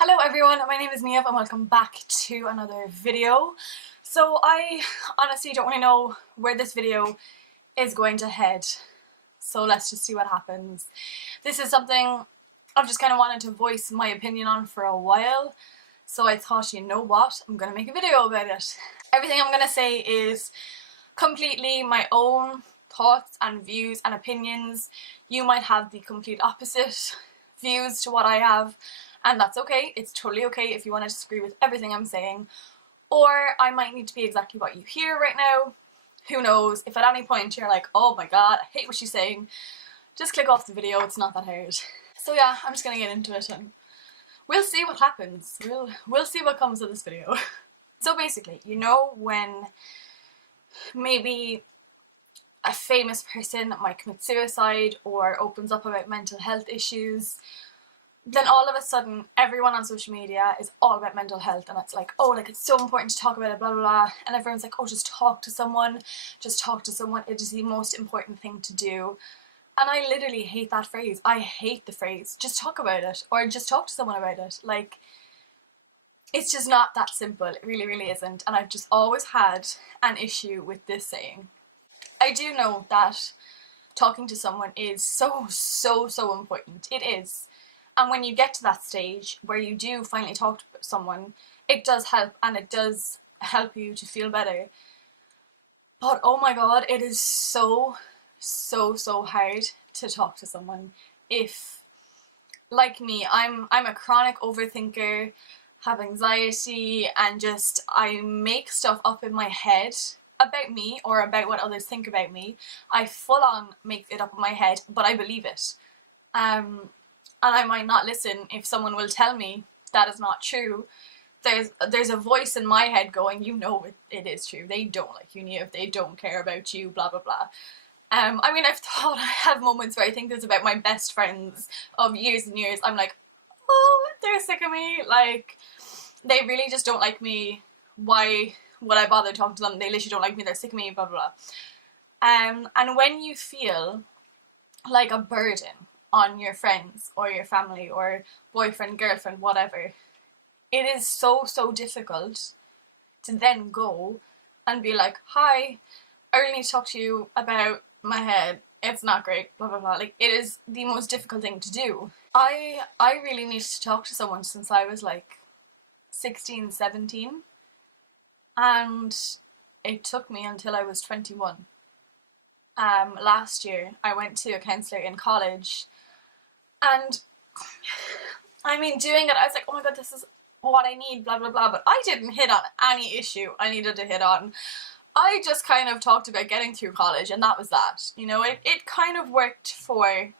Hello everyone, my name is Niamh and welcome back to another video. So I honestly don't really know where this video is going to head, so let's just see what happens. This is something I've just kind of wanted to voice my opinion on for a while, so I thought, you know what, I'm going to make a video about it. Everything I'm going to say is completely my own thoughts and views and opinions. You might have the complete opposite views to what I have, and that's okay. It's totally okay if you want to disagree with everything I'm saying, or I might need to be exactly what you hear right now. Who knows? If at any point you're like, oh my god, I hate what she's saying, just click off the video, it's not that hard. So yeah, I'm just gonna get into it and we'll see what happens. We'll see what comes of this video. So basically, you know when maybe a famous person might commit suicide or opens up about mental health issues, then all of a sudden everyone on social media is all about mental health, and it's like, oh, like it's so important to talk about it, blah blah blah, and everyone's like, oh, just talk to someone, it is the most important thing to do. And I literally hate that phrase. I hate the phrase just talk about it or just talk to someone about it. Like, it's just not that simple. It really isn't, and I've just always had an issue with this saying. I do know that talking to someone is so important. It is. And when you get to that stage where you do finally talk to someone, it does help, and it does help you to feel better. But oh my god, it is so hard to talk to someone if, like me, I'm a chronic overthinker, have anxiety, and just I make stuff up in my head about me or about what others think about me. I full on make it up in my head, but I believe it. And I might not listen if someone will tell me that is not true. There's a voice in my head going, you know it is true. They don't like you, Niamh. They don't care about you, blah blah blah. I mean, I've thought, I have moments where I think this about my best friends of years and years. I'm like, oh, they're sick of me. Like, they really just don't like me. Why would I bother talking to them? They literally don't like me. They're sick of me, blah blah blah. And when you feel like a burden on your friends or your family or boyfriend, girlfriend, whatever, it is so difficult to then go and be like, hi, I really need to talk to you about my head, it's not great, blah blah blah. Like, it is the most difficult thing to do. I really needed to talk to someone since I was like 16, 17, and it took me until I was 21. Last year I went to a counsellor in college, and I mean, doing it, I was like, oh my god, this is what I need, blah blah blah, but I didn't hit on any issue I needed to hit on. I just kind of talked about getting through college, and that was that. You know, it kind of worked for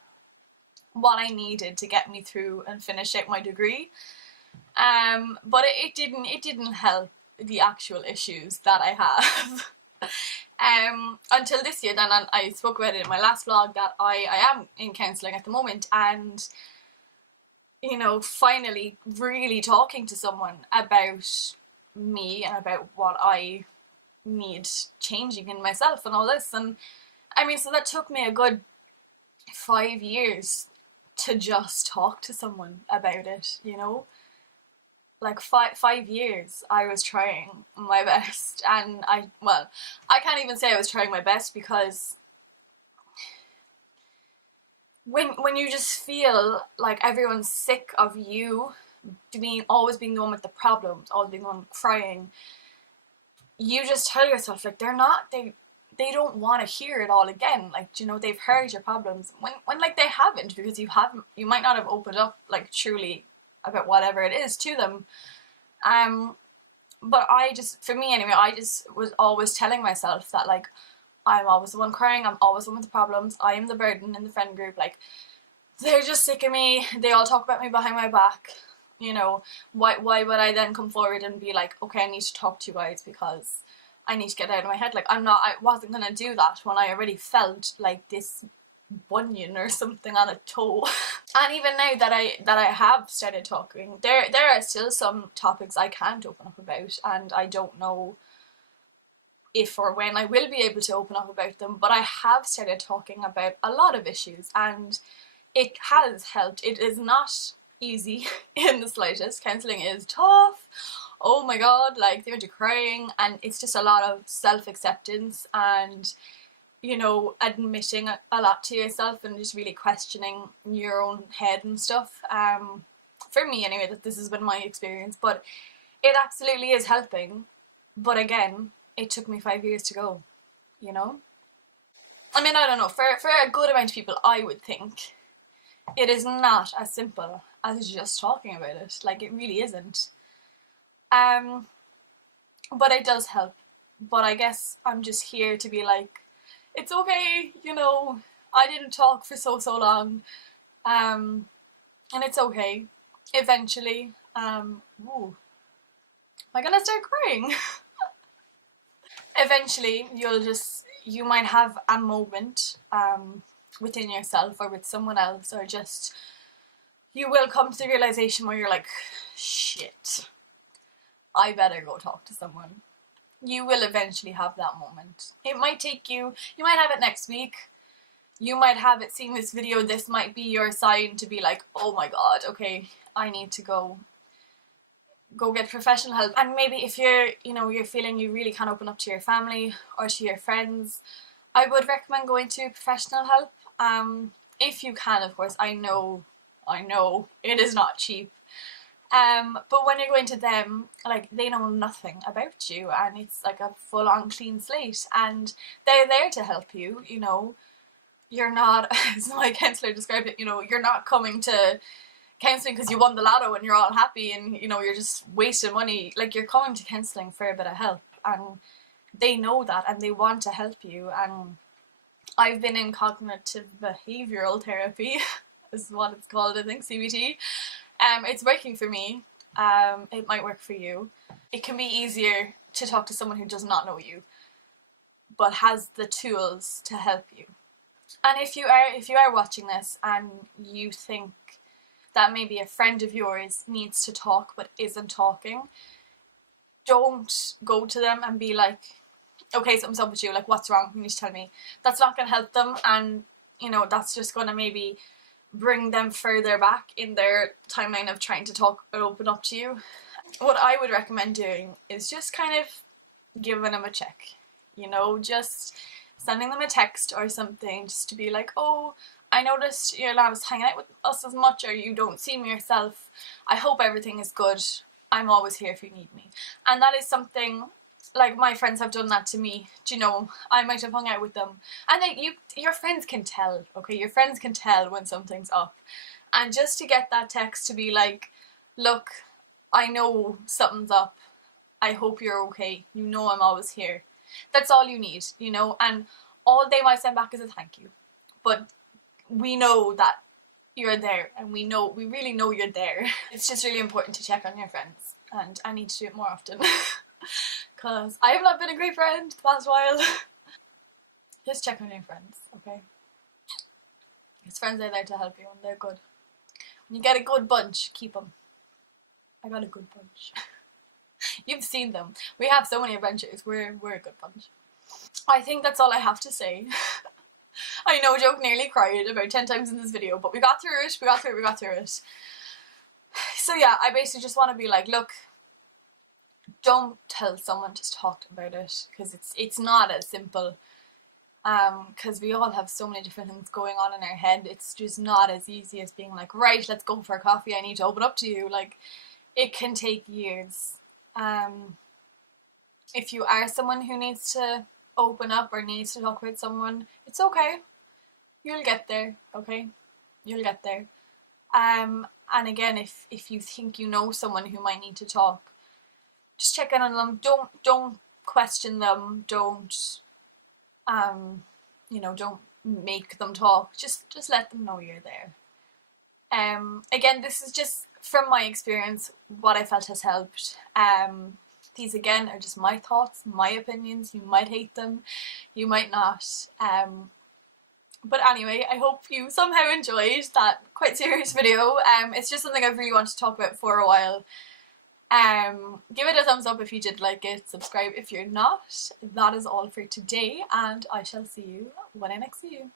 what I needed to get me through and finish out my degree. But it didn't help the actual issues that I have. Until this year, then I spoke about it in my last vlog that I am in counselling at the moment, and you know, finally really talking to someone about me and about what I need changing in myself and all this. And I mean, so that took me a good 5 years to just talk to someone about it, you know? Like 5 years I was trying my best, and I can't even say I was trying my best, because when you just feel like everyone's sick of you always being the one with the problems, always being the one crying, you just tell yourself, like, they don't want to hear it all again. Like, you know, they've heard your problems when like they haven't, because you might not have opened up like truly about whatever it is to them. But for me anyway, I just was always telling myself that, like, I'm always the one crying, I'm always the one with the problems, I am the burden in the friend group, like, they're just sick of me, they all talk about me behind my back, you know, why would I then come forward and be like, okay, I need to talk to you guys because I need to get it out of my head. Like, I wasn't gonna do that when I already felt like this bunion or something on a toe. And even now that I have started talking, there are still some topics I can't open up about, and I don't know if or when I will be able to open up about them, but I have started talking about a lot of issues, and it has helped. It is not easy in the slightest. Counselling is tough. Oh my god, like, the amount of crying, and it's just a lot of self-acceptance and, you know, admitting a lot to yourself and just really questioning your own head and stuff. For me anyway, that this has been my experience, but it absolutely is helping. But again, it took me 5 years to go, you know? I mean, I don't know, for a good amount of people, I would think it is not as simple as just talking about it. Like, it really isn't. But it does help. But I guess I'm just here to be like, it's okay, you know, I didn't talk for so long. And it's okay. Eventually, ooh, am I gonna start crying? Eventually, you might have a moment within yourself or with someone else, or just, you will come to the realization where you're like, shit, I better go talk to someone. You will eventually have that moment. It might take you might have it next week. You might have it seeing this video. This might be your sign to be like, oh my god, okay, I need to go get professional help. And maybe if you're feeling you really can't open up to your family or to your friends, I would recommend going to professional help. If you can, of course. I know it is not cheap. But when you're going to them, like, they know nothing about you, and it's like a full-on clean slate, and they're there to help you, you know. You're not, as my counsellor described it, you know, you're not coming to counselling because you won the lotto and you're all happy and, you know, you're just wasting money. Like, you're coming to counselling for a bit of help, and they know that, and they want to help you. And I've been in cognitive behavioural therapy is what it's called, I think, CBT. It's working for me. It might work for you. It can be easier to talk to someone who does not know you, but has the tools to help you. And if you are watching this and you think that maybe a friend of yours needs to talk but isn't talking, don't go to them and be like, okay, something's up with you, like, what's wrong, you need to tell me. That's not going to help them, and, you know, that's just going to maybe bring them further back in their timeline of trying to talk or open up to you. What I would recommend doing is just kind of giving them a check, you know, just sending them a text or something, just to be like, oh, I noticed you're not hanging out with us as much, or you don't see me yourself. I hope everything is good. I'm always here if you need me. And that is something, like, my friends have done that to me. Do you know, I might have hung out with them, and your friends can tell, okay? Your friends can tell when something's up. And just to get that text to be like, look, I know something's up. I hope you're okay. You know I'm always here. That's all you need, you know? And all they might send back is a thank you. But we know that you're there, and we really know you're there. It's just really important to check on your friends, and I need to do it more often. Because I have not been a great friend the past while. Just check on your friends, okay? Because friends are there to help you, and they're good. When you get a good bunch, keep them. I got a good bunch. You've seen them. We have so many adventures. We're a good bunch. I think that's all I have to say. I know Joke nearly cried about 10 times in this video, but we got through it. We got through it. So yeah, I basically just want to be like, look, don't tell someone to talk about it, because it's not as simple. Because we all have so many different things going on in our head. It's just not as easy as being like, right, let's go for a coffee, I need to open up to you. Like, it can take years. If you are someone who needs to open up or needs to talk with someone, it's okay. You'll get there, okay? You'll get there. And again, if you think you know someone who might need to talk, just check in on them. Don't question them. Don't don't make them talk. Just let them know you're there. Again, this is just from my experience, what I felt has helped. These again are just my thoughts, my opinions. You might hate them, you might not. But anyway, I hope you somehow enjoyed that quite serious video. It's just something I've really wanted to talk about for a while. Give it a thumbs up if you did like it, subscribe if you're not. That is all for today, and I shall see you when I next see you.